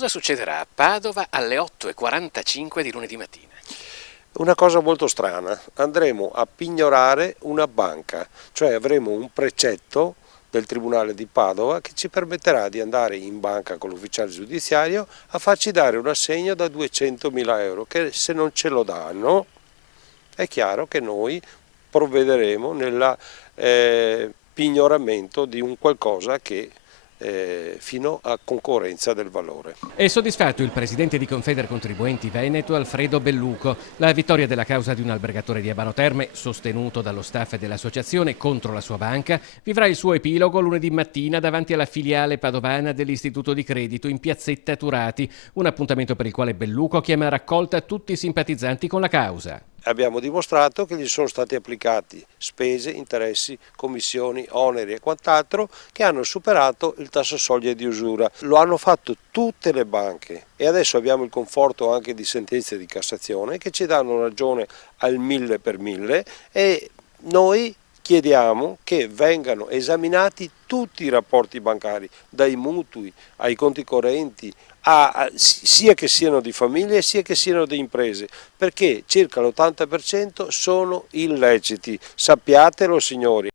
Cosa succederà a Padova alle 8:45 di lunedì mattina? Una cosa molto strana, andremo a pignorare una banca, cioè avremo un precetto del Tribunale di Padova che ci permetterà di andare in banca con l'ufficiale giudiziario a farci dare un assegno da 200.000 euro, che se non ce lo danno è chiaro che noi provvederemo nel pignoramento di un qualcosa che fino a concorrenza del valore. È soddisfatto il presidente di Confedercontribuenti Veneto, Alfredo Belluco. La vittoria della causa di un albergatore di Abano Terme, sostenuto dallo staff dell'associazione contro la sua banca, vivrà il suo epilogo lunedì mattina davanti alla filiale padovana dell'Istituto di Credito in piazzetta Turati, un appuntamento per il quale Belluco chiama a raccolta tutti i simpatizzanti con la causa. Abbiamo dimostrato che gli sono stati applicati spese, interessi, commissioni, oneri e quant'altro che hanno superato il tasso soglia di usura. Lo hanno fatto tutte le banche e adesso abbiamo il conforto anche di sentenze di Cassazione che ci danno ragione al 1000 per 1000 e noi chiediamo che vengano esaminati tutti i rapporti bancari, dai mutui ai conti correnti, sia che siano di famiglie sia che siano di imprese, perché circa l'80% sono illeciti, sappiatelo signori.